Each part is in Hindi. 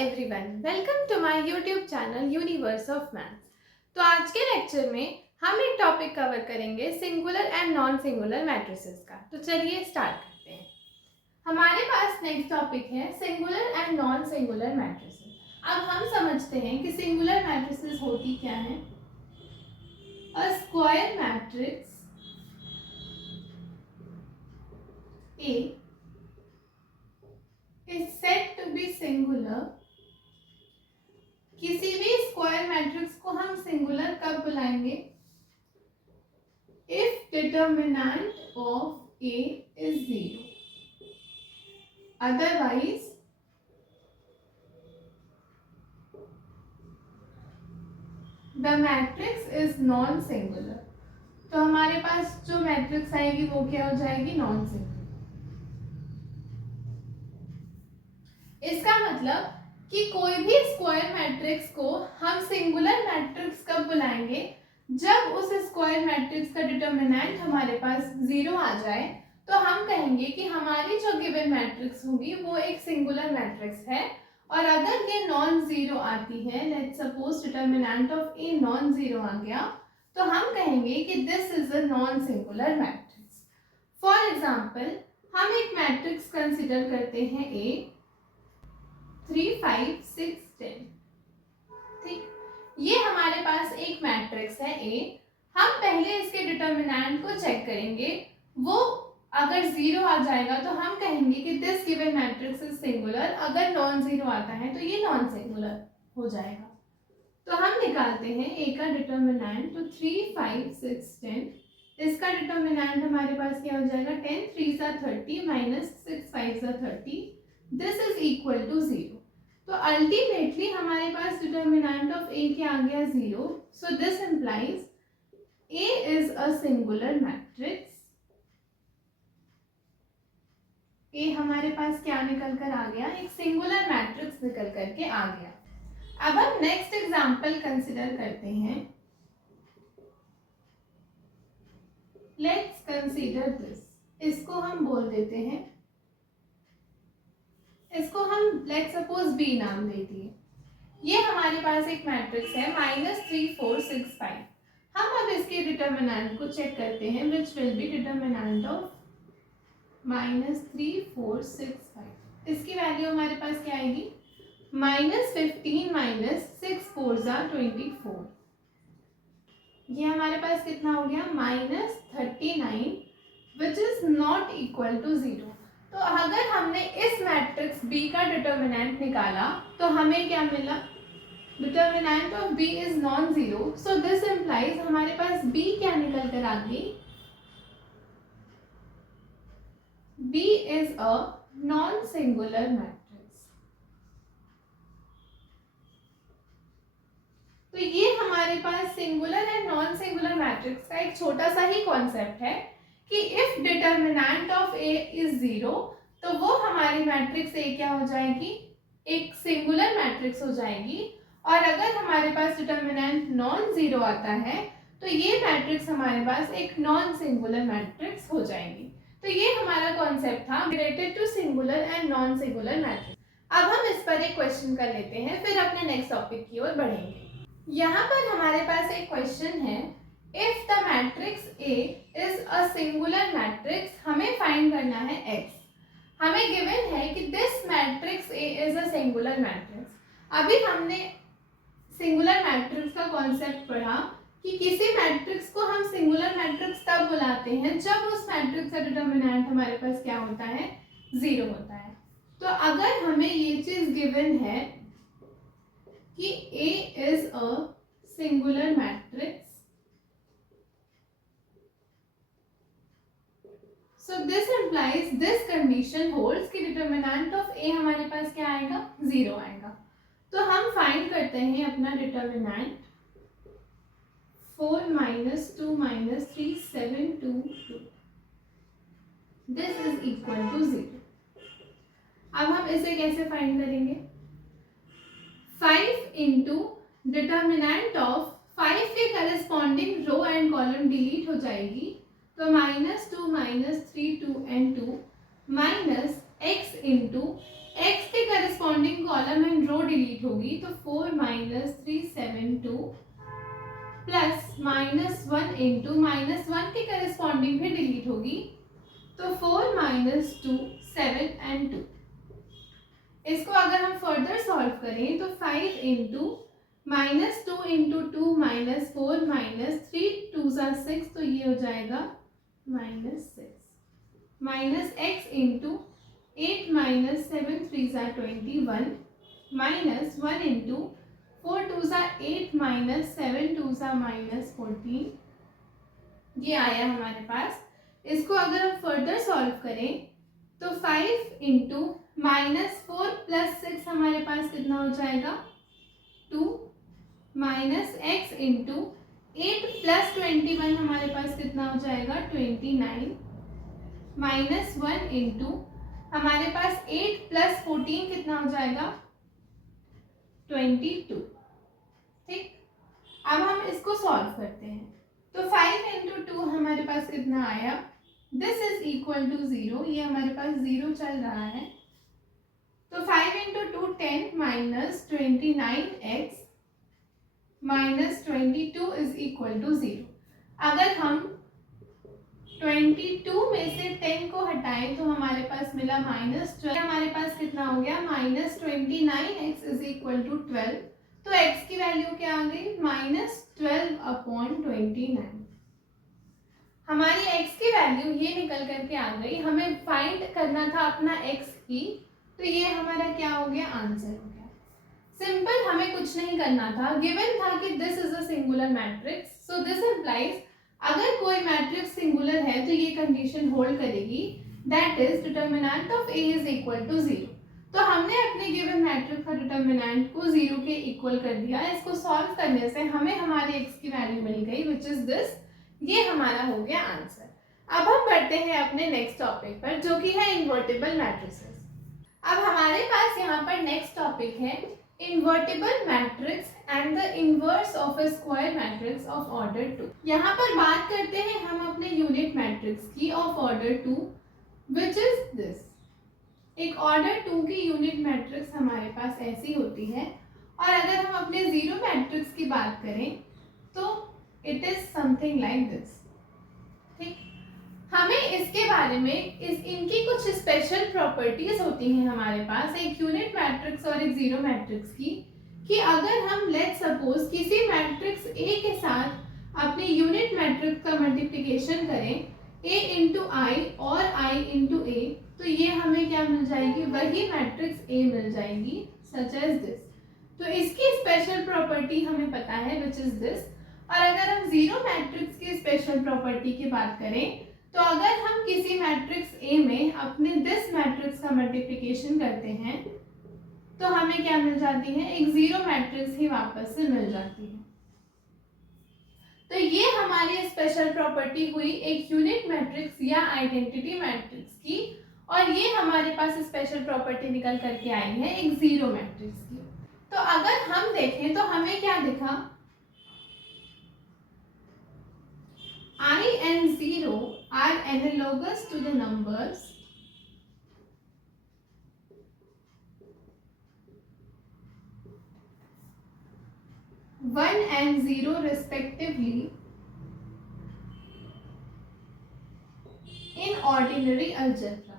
Everyone, welcome to my YouTube channel universe of maths. तो आज के लेक्चर में हम एक टॉपिक कवर करेंगे singular and non singular matrices का। तो चलिए स्टार्ट करते हैं। हमारे पास नेक्स्ट टॉपिक है singular and non singular matrices. अब हम समझते हैं कि सिंगुलर मैट्रिसेस होती क्या है। अ square matrix A is said to be singular। किसी भी स्क्वायर मैट्रिक्स को हम सिंगुलर कब बुलाएंगे? If determinant of A is 0, otherwise the matrix is non singular. तो हमारे पास जो मैट्रिक्स आएगी वो क्या हो जाएगी? Non singular. इसका मतलब कि कोई भी स्क्वायर मैट्रिक्स को हम सिंगुलर मैट्रिक्स कब बुलाएंगे? जब उस स्क्वायर मैट्रिक्स का डिटर्मिनेंट हमारे पास 0 आ जाए तो हम कहेंगे कि हमारी जो गिवन मैट्रिक्स होगी वो एक सिंगुलर मैट्रिक्स है। और अगर ये नॉन जीरो आती है, let's suppose determinant of A non zero आ गया, तो हम कहेंगे कि this is a non singular matrix. For example हम एक मैट्रिक्स कंसिडर करते हैं ए 3, 5, 6, 10। ठीक, ये हमारे पास एक मैट्रिक्स है ए। हम पहले इसके डिटर्मिनेंट को चेक करेंगे। वो अगर 0 आ जाएगा तो हम कहेंगे कि this given matrix is singular. अगर नॉन जीरो आता है तो ये नॉन सिंगुलर हो जाएगा। तो हम निकालते हैं ए का डिटर्मिनेंट। तो 3, 5, 6, 10। इसका डिटर्मिनेंट हमारे पास क्या हो जाएगा? 10 3 30 minus 6 5 30। This is equal to 0। तो अल्टीमेटली हमारे पास डिटर्मिनेंट ऑफ ए क्या आ गया? 0। So this implies A is a singular matrix. A हमारे पास क्या निकल कर आ गया? एक सिंगुलर मैट्रिक्स निकल करके आ गया। अब हम नेक्स्ट एग्जांपल कंसिडर करते हैं। Let's consider this. इसको हम बोल देते हैं, इसको हम लेट्स सपोज बी नाम दे दिए। ये हमारे पास एक मैट्रिक्स है -3 4 6 5। हम अब इसके डिटर्मिनेंट को चेक करते हैं, which will be determinant of -3 4 6 5। इसकी वैल्यू हमारे पास क्या आएगी? -15 माइनस 6 4 24। ये हमारे पास कितना हो गया? -39, which is not equal to 0। तो अगर हमने इस मैट्रिक्स B का डिटर्मिनेंट निकाला तो हमें क्या मिला? Determinant of B is non zero. So this implies हमारे पास B क्या निकल कर आ गई? B is a non singular matrix. तो ये हमारे पास singular and non singular matrix का एक छोटा सा ही कॉन्सेप्ट है कि if determinant of A is 0 तो वो हमारी मैट्रिक्स ए क्या हो जाएगी? एक सिंगुलर मैट्रिक्स हो जाएगी। और अगर हमारे पास डिटर्मिनेंट नॉन जीरो आता है तो ये मैट्रिक्स हमारे पास एक नॉन सिंगुलर मैट्रिक्स हो जाएगी। तो ये हमारा कॉन्सेप्ट था related to singular and non singular matrix. अब हम इस पर एक क्वेश्चन कर लेते हैं, फिर अपने नेक्स्ट टॉपिक की ओर बढ़ेंगे। यहाँ पर हमारे पास एक क्वेश्चन है, if the matrix A is a singular matrix, हमें फाइंड करना है X। हमें गिवन है कि this matrix A is a singular matrix. अभी हमने सिंगुलर मैट्रिक्स का कॉन्सेप्ट पढ़ा कि किसी मैट्रिक्स को हम सिंगुलर मैट्रिक्स तब बुलाते हैं जब उस मैट्रिक्स का डिटर्मिनेंट हमारे पास क्या होता है? 0 होता है। तो अगर हमें ये चीज गिवन है कि A is a singular matrix, so this implies this condition holds कि डिटर्मिनेंट ऑफ A हमारे पास क्या आएगा? 0 आएगा। तो हम फाइंड करते हैं अपना determinant. 4 - 2 - 3 7 2 2। This is equal to 0। अब हम इसे कैसे फाइंड करेंगे? 5 इंटू डिटर्मिनेंट ऑफ 5 के corresponding row and column delete हो जाएगी, तो -2 - 3 2 and 2 minus x into x के corresponding column and row delete होगी, तो 4 minus 3 7 2 plus minus 1 into minus 1 के करस्पॉन्डिंग भी डिलीट होगी, तो 4 माइनस 2 7 एंड 2। इसको अगर हम फर्दर सॉल्व करें तो 5 into minus 2 into 2 minus 4 minus 3 2 6, तो ये हो जाएगा minus 6 minus x into 8 minus 7 3 21 minus 1 into 4 2 8 minus 7 2 minus 14, ये आया हमारे पास। इसको अगर हम फर्दर सॉल्व करें तो 5 इंटू माइनस 4 प्लस 6 हमारे पास कितना हो जाएगा 2 माइनस x इंटू 8 प्लस 21 हमारे पास कितना हो जाएगा 29 माइनस 1 इंटू हमारे पास 8 प्लस 14 कितना हो जाएगा 22। ठीक, अब हम इसको सॉल्व करते हैं, तो 5 इंटू 2 हमारे पास कितना आया, दिस इज इक्वल टू 0, ये हमारे पास 0 चल रहा है, तो 5 into 2 10 minus 29x minus 22 is equal to 0। अगर हम 22 में से 10 को हटाएं तो हमारे पास मिला माइनस 12, हमारे पास कितना हो गया minus 29x is equal to 12, तो x की वैल्यू क्या आ गई माइनस 12 अपॉन 29। हमारी x की वैल्यू ये निकल करके आ गई, हमें फाइंड करना था अपना x की, तो ये हमारा क्या हो गया आंसर हो गया। सिंपल, हमें कुछ नहीं करना था, गिवन था कि this is a singular matrix, so this implies अगर कोई मैट्रिक्स सिंगुलर है तो ये कंडीशन होल्ड करेगी, that is determinant of A is equal to 0। तो हमने अपने गिवन मैट्रिक्स का डिटर्मिनेंट को 0 के इक्वल कर दिया। इसको सॉल्व करने से हमें हमारे x की वैल्यू मिल गई विच इज दिस, ये हमारा हो गया आंसर। अब हम बढ़ते हैं अपने नेक्स्ट टॉपिक पर जो कि है इन्वर्टिबल मैट्रिसेस। अब हमारे पास यहाँ पर नेक्स्ट टॉपिक है invertible matrix and the inverse of a square matrix of order 2। यहाँ पर बात करते हैं हम अपने यूनिट मैट्रिक्स की of order 2 which is this. एक ऑर्डर 2 की यूनिट मैट्रिक्स हमारे पास ऐसी होती है, और अगर हम अपने जीरो मैट्रिक्स की बात करें तो it is something like this. ठीक, हमें इसके बारे में इनकी कुछ स्पेशल प्रॉपर्टीज होती हैं हमारे पास एक यूनिट मैट्रिक्स और एक जीरो मैट्रिक्स की, कि अगर हम लेट सपोज किसी मैट्रिक्स ए के साथ अपने यूनिट मैट्रिक्स का मल्टीप्लिकेशन करें a इंटू आई और i इंटू ए, तो ये हमें क्या मिल जाएगी, वही मैट्रिक्स a मिल जाएगी सच एज दिस। तो इसकी स्पेशल प्रॉपर्टी हमें पता है विच इज दिस। और अगर हम जीरो मैट्रिक्स की स्पेशल प्रॉपर्टी की बात करें तो अगर हम किसी मैट्रिक्स A में अपने दिस मैट्रिक्स का मल्टीप्लिकेशन करते हैं तो हमें क्या मिल जाती है, एक जीरो मैट्रिक्स ही वापस से मिल जाती है। तो ये हमारी स्पेशल प्रॉपर्टी हुई एक यूनिट मैट्रिक्स या आइडेंटिटी मैट्रिक्स की, और ये हमारे पास स्पेशल प्रॉपर्टी निकल करके आई है एक जीरो मैट्रिक्स की। तो अगर हम देखें तो हमें क्या दिखा, I and 0 are analogous to the numbers 1 and 0 respectively in ordinary algebra।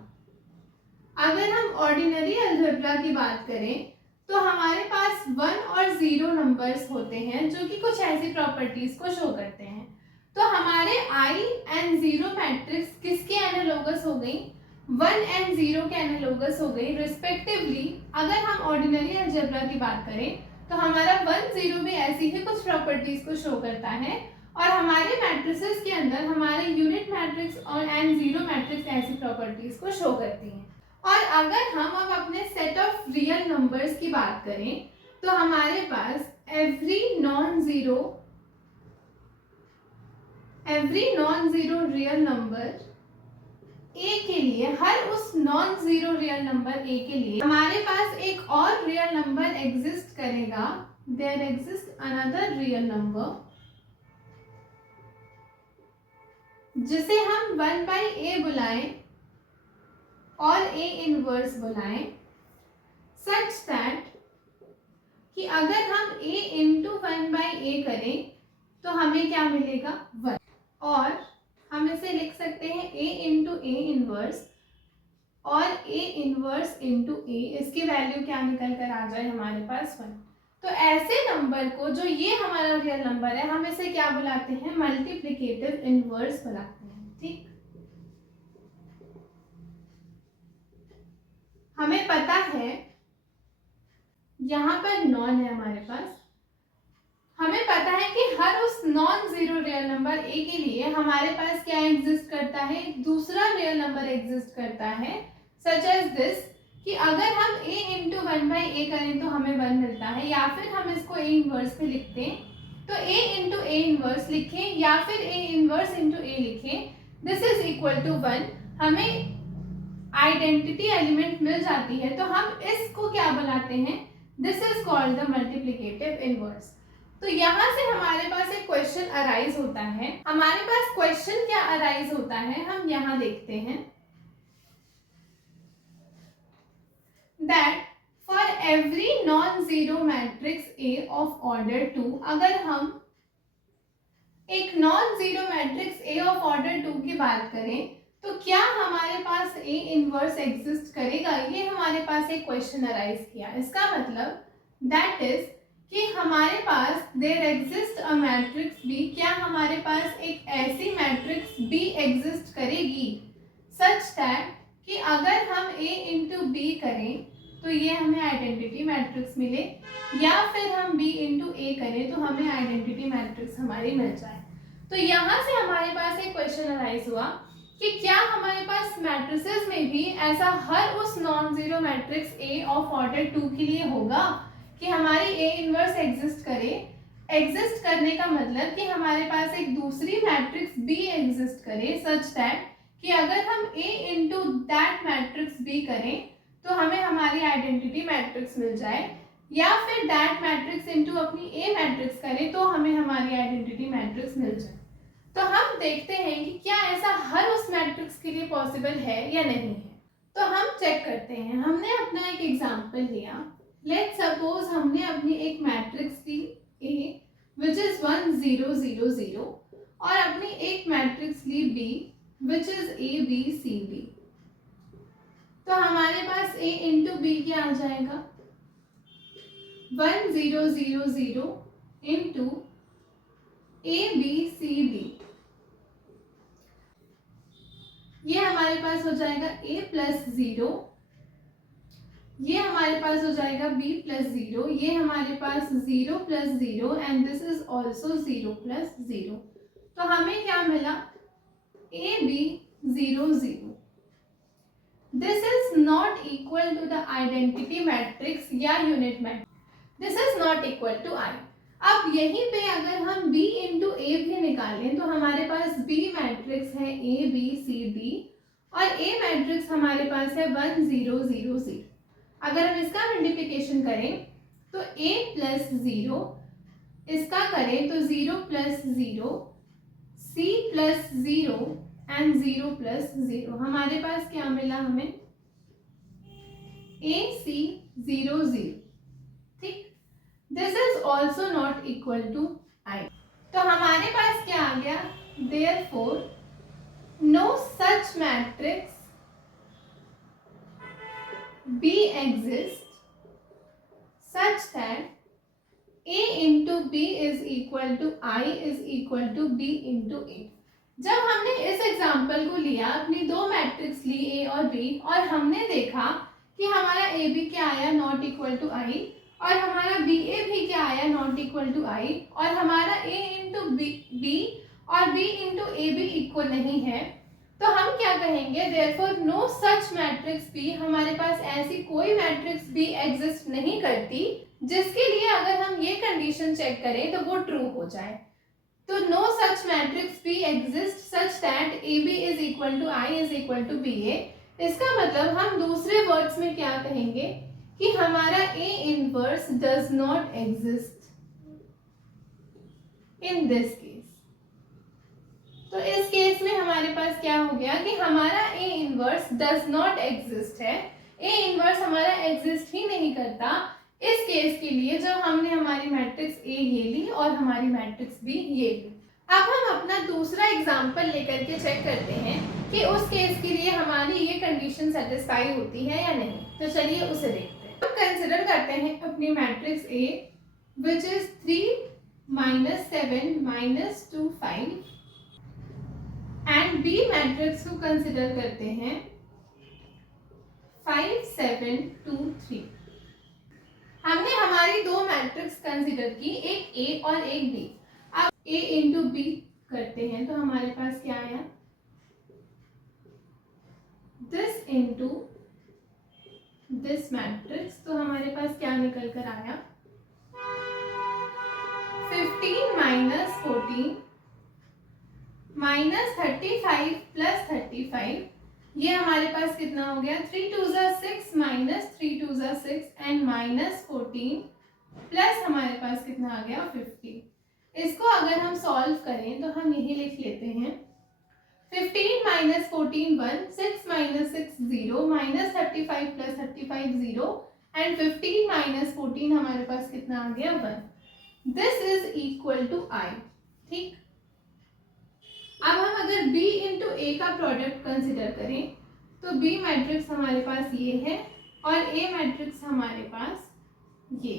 अगर हम ऑर्डिनरी अलजेब्रा की बात करें तो हमारे पास 1 और 0 नंबर्स होते हैं जो कि कुछ ऐसी प्रॉपर्टीज को शो करते हैं। तो हमारे i एंड 0 मैट्रिक्स किसके एनालोगस हो गई, 1 एंड 0 के एनालोगस हो गई रिस्पेक्टिवली। अगर हम ऑर्डिनरी अलजेब्रा की बात करें तो हमारा 1 0 भी ऐसी ही कुछ प्रॉपर्टीज को शो करता है, और हमारे मैट्रिसेस के अंदर हमारे यूनिट मैट्रिक्स और एंड 0 मैट्रिक्स ऐसी प्रॉपर्टीज को शो करती हैं। और अगर हम अब अपने सेट ऑफ रियल नंबर्स की बात करें तो हमारे पास every non zero real number A के लिए, हर उस non zero real number A के लिए हमारे पास एक और रियल नंबर एग्जिस्ट करेगा, there exist another real number जिसे हम 1/a बुलाएं और a इनवर्स बुलाएं। कि अगर हम a इंटू 1/a करें तो हमें क्या मिलेगा 1, और हम इसे लिख सकते हैं a इंटू a इनवर्स और a इनवर्स इंटू a, इसकी वैल्यू क्या निकल कर आ जाए हमारे पास 1। तो ऐसे नंबर को, जो ये हमारा रियल नंबर है, हम इसे क्या बुलाते हैं, मल्टीप्लिकेटिव इनवर्स बुलाते हैं। ठीक, हमें पता है यहाँ पर नॉन है हमारे पास, हमें पता है कि हर उस non zero real number a के लिए हमारे पास क्या एग्जिस्ट करता है, दूसरा रियल नंबर एग्जिस्ट करता है, सच एज दिस कि अगर हम a इंटू 1/a करें तो हमें 1 मिलता है, या फिर हम इसको a इनवर्स पे लिखते हैं तो a इंटू a इनवर्स लिखें या फिर a इनवर्स इंटू a लिखें, दिस इज इक्वल टू 1, हमें आइडेंटिटी एलिमेंट मिल जाती है। तो हम इसको क्या बुलाते हैं, this is called the multiplicative inverse. तो यहाँ से हमारे पास एक क्वेश्चन अराइज होता है, हमारे पास क्वेश्चन क्या अराइज होता है, हम यहाँ देखते हैं that for every non-zero matrix A of order 2, अगर हम एक non zero matrix A of order 2 की बात करें तो क्या हमारे पास A इनवर्स एग्जिस्ट करेगा, ये हमारे पास एक क्वेश्चन अराइज किया। इसका मतलब दैट इज कि हमारे पास there exist a matrix B, क्या हमारे पास एक ऐसी मैट्रिक्स B एग्जिस्ट करेगी सच दैट कि अगर हम A इंटू B करें तो ये हमें आइडेंटिटी मैट्रिक्स मिले, या फिर हम B इंटू A करें तो हमें आइडेंटिटी मैट्रिक्स हमारी मिल जाए। तो यहाँ से हमारे पास एक क्वेश्चन अराइज हुआ कि क्या हमारे पास मैट्रिसेस में भी ऐसा हर उस non zero matrix A of order 2 के लिए होगा कि हमारी A इनवर्स एग्जिस्ट करे। एग्जिस्ट करने का मतलब कि हमारे पास एक दूसरी मैट्रिक्स B एग्जिस्ट करे सच दैट कि अगर हम A into that matrix B करें तो हमें हमारी आइडेंटिटी मैट्रिक्स मिल जाए, या फिर दैट मैट्रिक्स इंटू अपनी A मैट्रिक्स करें तो हमें हमारी आइडेंटिटी मैट्रिक्स मिल जाए। तो हम देखते हैं कि क्या ऐसा हर उस मैट्रिक्स के लिए पॉसिबल है या नहीं है। तो हम चेक करते हैं, हमने अपना एक एग्जांपल लिया, लेट्स सपोज हमने अपनी एक मैट्रिक्स ली A विच इज 1 0 0 0 और अपनी एक मैट्रिक्स ली B which is A B C B। तो हमारे पास A इंटू B क्या आ जाएगा, 1 0 0 0 into A B C D, ये हमारे पास हो जाएगा A प्लस 0, ये हमारे पास हो जाएगा B प्लस 0, ये हमारे पास 0 plus 0 and this is also 0 plus 0। तो हमें क्या मिला, A B 0 0। This is not equal to the identity matrix या unit matrix, this is not equal to I। अब यहीं पे अगर हम B इंटू A भी निकालें तो हमारे पास B मैट्रिक्स है A B C D और A मैट्रिक्स हमारे पास है 1 0 0 0। अगर हम इसका मल्टीप्लिकेशन करें तो A प्लस 0, इसका करें तो 0 plus 0, C plus 0 and 0 plus 0, हमारे पास क्या मिला हमें, A C 0 0। ठीक, this is also not equal to I। तो हमारे पास क्या आ गया, therefore no such matrix B exists such that A into B is equal to I is equal to B into A। जब हमने इस एग्जाम्पल को लिया, अपनी दो मैट्रिक्स ली A और B, और हमने देखा कि हमारा A B क्या आया, नॉट इक्वल टू I, और हमारा बी ए भी क्या आया, नॉट इक्वल टू आई, और हमारा ए इंटू बी और बी इंटू ए भी इक्वल नहीं है, तो हम क्या कहेंगे, therefore no such matrix B, हमारे पास ऐसी कोई मैट्रिक्स बी एग्जिस्ट नहीं करती जिसके लिए अगर हम ये कंडीशन चेक करें तो वो ट्रू हो जाए। तो no such matrix B exist such that A B is equal to I is equal to B A. इसका मतलब हम दूसरे वर्ड्स में क्या कहेंगे कि हमारा A inverse does not exist in this case. तो इस केस में हमारे पास क्या हो गया कि हमारा A inverse does not exist है, A इनवर्स हमारा एग्जिस्ट ही नहीं करता, इस केस के लिए जब हमने हमारी मैट्रिक्स ए ये ली और हमारी मैट्रिक्स बी ये ली। अब हम अपना दूसरा एग्जाम्पल लेकर के चेक करते हैं कि उस केस के लिए हमारी ये कंडीशन सेटिस्फाई होती है या नहीं। तो चलिए उसे देखते हैं। हम कंसिडर करते हैं अपनी matrix A which is 3 -7 -2 5 and B matrix को कंसिडर करते हैं 5 7 2 3। हमने हमारी दो मैट्रिक्स कंसिडर की, एक ए और एक बी। अब ए इंटू बी करते हैं तो हमारे पास क्या आया, दिस इंटू दिस मैट्रिक्स, तो हमारे पास क्या निकल कर आया 15 - 14 -35 + 35। ये हमारे पास कितना हो गया 3 2 6 -3 2 6 एंड -14 प्लस हमारे पास कितना आ गया 50। इसको अगर हम सॉल्व करें तो हम यही लिख लेते हैं 15 - 14 1, 6 - 6 0, -35 + 35 0 एंड 15 - 14 हमारे पास कितना आ गया 1। This is equal to I। ठीक, अब हम अगर B इंटू ए का प्रोडक्ट कंसिडर करें तो B मैट्रिक्स हमारे पास ये है और A मैट्रिक्स हमारे पास ये।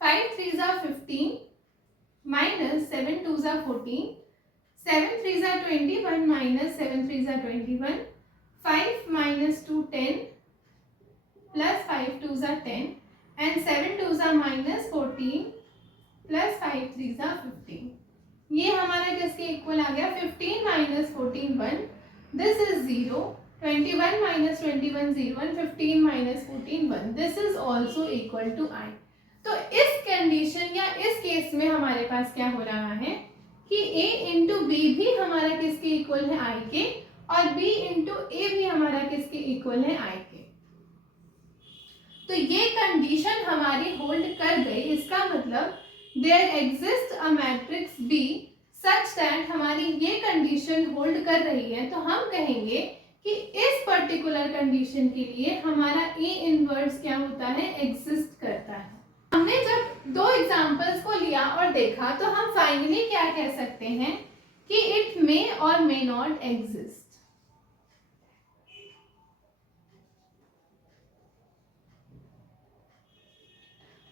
5 3 15 -7 2 14, 7 3 21 -7 3 21, 5 - 2 10 plus 5 2 10 and 7 2 -14 प्लस 5 3 15। ये हमारा किसके इक्वल आ गया 15 - 14 1, this is 0, 21 - 21 0 and 15 - 14 1, this is also equal to I। तो इस कंडीशन या इस केस में हमारे पास क्या हो रहा है कि A इंटू बी भी हमारा किसके इक्वल है I के, और B इंटू ए भी हमारा किसके इक्वल है I के। तो ये कंडीशन हमारी होल्ड कर गई। इसका मतलब there exists a matrix B such that हमारी ये कंडीशन होल्ड कर रही है। तो हम कहेंगे कि इस पर्टिकुलर कंडीशन के लिए हमारा A इनवर्स क्या होता है, एग्जिस्ट करता है। हमने जब दो एग्जांपल्स को लिया और देखा तो हम फाइनली क्या कह सकते हैं कि इट मे और मे नॉट एग्जिस्ट।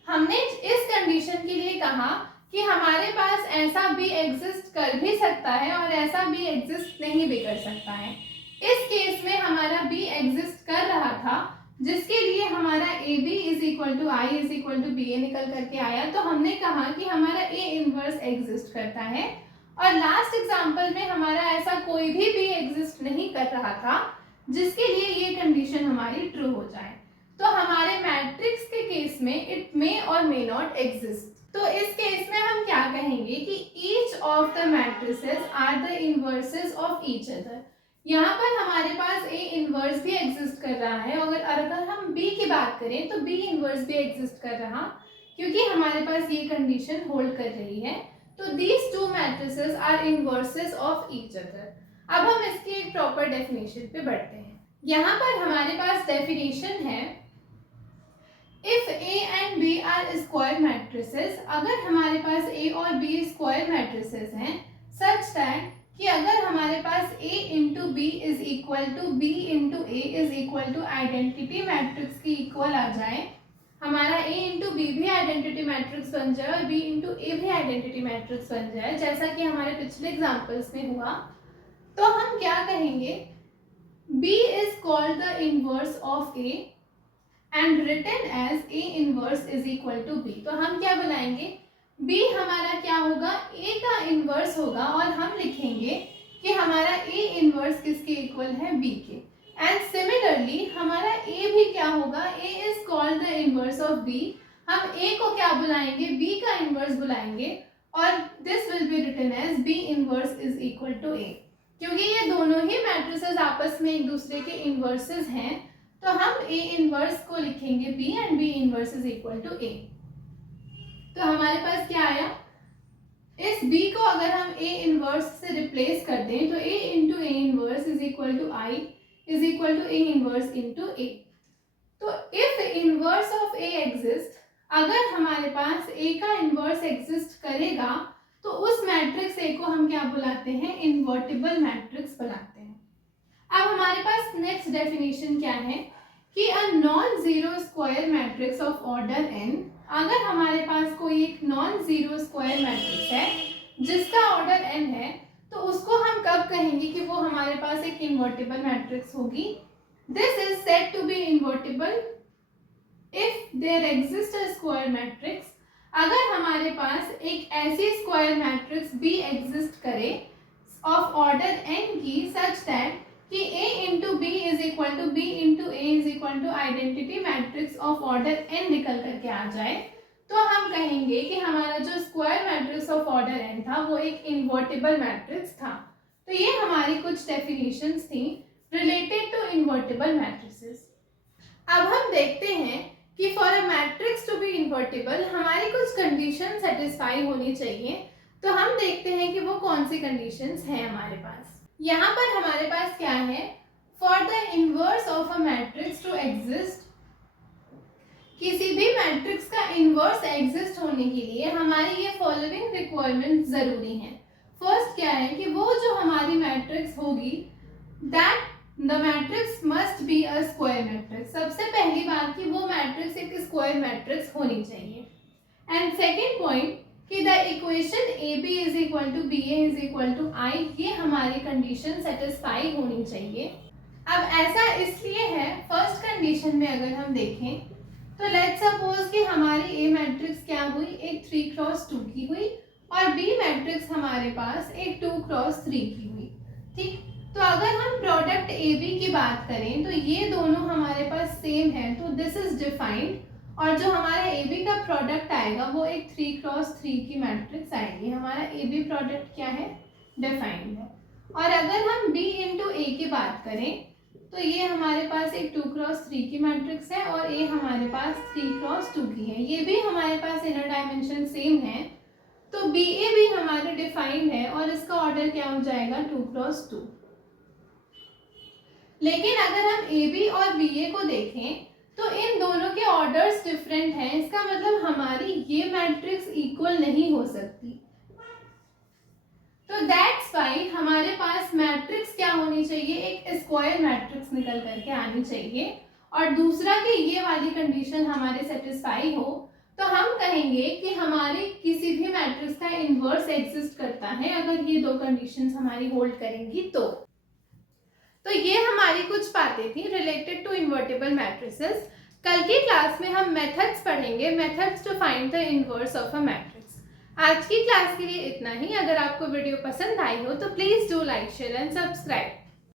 हमने इस कंडीशन के लिए कहा कि हमारे पास ऐसा भी एग्जिस्ट कर भी सकता है और ऐसा भी एग्जिस्ट नहीं भी कर सकता है। इस केस में हमारा बी एग्जिस्ट कर रहा था, जिसके लिए हमारा A B is equal to I is equal to B A निकल करके आया। तो हमने कहा कि हमारा ए इनवर्स एग्जिस्ट करता है। और लास्ट एग्जाम्पल में हमारा ऐसा कोई भी बी एग्जिस्ट नहीं कर रहा था जिसके लिए ये कंडीशन हमारी ट्रू हो जाए। तो हमारे मैट्रिक्स के केस में इट मे और मे नॉट एग्जिस्ट। तो इस केस में हम क्या कहेंगे कि each of the matrices are the inverses of each other. यहाँ पर हमारे पास ए इनवर्स भी एग्जिस्ट कर रहा है, अगर हम बी की बात करें तो बी इनवर्स भी एग्जिस्ट कर रहा, क्योंकि हमारे पास ये कंडीशन होल्ड कर रही है। तो these two matrices are inverses of each other. अब हम इसकी एक प्रॉपर डेफिनेशन पे बढ़ते हैं। यहाँ पर हमारे पास डेफिनेशन है if A and B are square matrices, अगर हमारे पास A और B स्क्वायर मैट्रिसेस हैं सच दैट कि अगर हमारे पास A into B is equal to B into A is equal to identity matrix की इक्वल आ जाए, हमारा A इंटू बी भी आइडेंटिटी मैट्रिक्स बन जाए और B इंटू ए भी आइडेंटिटी मैट्रिक्स बन जाए, जैसा कि हमारे पिछले एग्जाम्पल्स में हुआ, तो हम क्या कहेंगे B is called the inverse of A and written as A inverse is equal to B। तो हम क्या बुलाएंगे, B हमारा क्या होगा, A का इनवर्स होगा और हम लिखेंगे कि हमारा A इनवर्स किसके इक्वल है, B के। एंड सिमिलरली हमारा A भी क्या होगा, A is called the inverse of B। हम A को क्या बुलाएंगे, B का इनवर्स बुलाएंगे और this will be written as B inverse is equal to A। क्योंकि ये दोनों ही मैट्रिसेस आपस में एक दूसरे के इनवर्सेस हैं, तो हम A इनवर्स को लिखेंगे B and B inverse is equal to A। तो हमारे पास क्या आया, इस B को अगर हम A इनवर्स से रिप्लेस कर दें तो A into A inverse is equal to I is equal to A inverse into A। तो if inverse of A exist, अगर हमारे पास ए का इनवर्स एग्जिस्ट करेगा तो उस मैट्रिक्स ए को हम क्या बुलाते हैं, इन्वर्टिबल मैट्रिक्स बुलाते हैं। अब हमारे पास नेक्स्ट डेफिनेशन क्या है कि a non zero square matrix of order n, अगर हमारे पास कोई एक नॉन जीरो स्क्वायर मैट्रिक्स है जिसका ऑर्डर n है, तो उसको हम कब कहेंगे कि वो हमारे पास एक इन्वर्टिबल मैट्रिक्स होगी। This is said to be invertible if there exist a square matrix, अगर हमारे पास एक ऐसी स्क्वायर मैट्रिक्स भी एग्जिस्ट करे ऑफ ऑर्डर n की सच दैट कि a into B is equal to B into A is equal to identity matrix of order n निकल करके आ जाए, तो हम कहेंगे कि हमारा जो square matrix of order n था वो एक इन्वर्टिबल मैट्रिक्स था। तो ये हमारी कुछ डेफिनेशंस थी रिलेटेड टू इन्वर्टिबल मैट्रिसेस। अब हम देखते हैं कि for a matrix to be invertible हमारी कुछ कंडीशन सेटिस्फाई होनी चाहिए। तो हम देखते हैं कि वो कौन सी कंडीशंस हैं हमारे पास। यहाँ पर हमारे पास क्या है, for the inverse of a matrix to exist, किसी भी मैट्रिक्स का इनवर्स एग्जिस्ट होने के लिए हमारी ये फॉलोइंग रिक्वायरमेंट जरूरी है। फर्स्ट क्या है कि वो जो हमारी मैट्रिक्स होगी that the matrix must be a square matrix. सबसे पहली बात कि वो मैट्रिक्स एक स्क्वायर मैट्रिक्स होनी चाहिए। एंड सेकेंड पॉइंट कि the equation A B is equal to B A is equal to I, ये हमारी कंडीशन सेटिस्फाई होनी चाहिए। अब ऐसा इसलिए है, फर्स्ट कंडीशन में अगर हम देखें तो लेट्स सपोज कि हमारी ए मैट्रिक्स क्या हुई, एक 3x2 की हुई और बी मैट्रिक्स हमारे पास एक 2x3 की हुई। ठीक, तो अगर हम प्रोडक्ट ए बी की बात करें तो ये दोनों हमारे पास सेम है, तो दिस इज डिफाइंड, और जो हमारा ए बी का प्रोडक्ट आएगा वो एक 3x3 की मैट्रिक्स आएगी। हमारा ए बी प्रोडक्ट क्या है, डिफाइंड है। और अगर हम बी इंटू ए की बात करें तो ये हमारे पास एक 2x3 की मैट्रिक्स है और ए हमारे पास 3x2 की है। ये भी हमारे पास इनर डायमेंशन सेम है, तो बी ए भी हमारे डिफाइंड है और इसका ऑर्डर क्या हो जाएगा, 2x2। लेकिन अगर हम ए बी और बी ए को देखें तो इन दोनों के ऑर्डर्स डिफरेंट हैं। इसका मतलब हमारी ये मैट्रिक्स इक्वल नहीं हो सकती। तो दैट्स वाई हमारे पास मैट्रिक्स क्या होनी चाहिए, एक स्क्वायर मैट्रिक्स निकल करके आनी चाहिए। और दूसरा कि ये वाली कंडीशन हमारे सेटिस्फाई हो, तो हम कहेंगे कि हमारे किसी भी मैट्रिक्स का इनवर्स एग्जिस्ट करता है अगर ये दो कंडीशंस हमारी होल्ड करेंगी तो ये हमारी कुछ बातें थी रिलेटेड टू इन्वर्टिबल मैट्रिसेस। कल की क्लास में हम मेथड्स पढ़ेंगे, methods to find the inverse of a matrix. आज की क्लास के लिए इतना ही। अगर आपको वीडियो पसंद आई हो तो please do like, share and subscribe.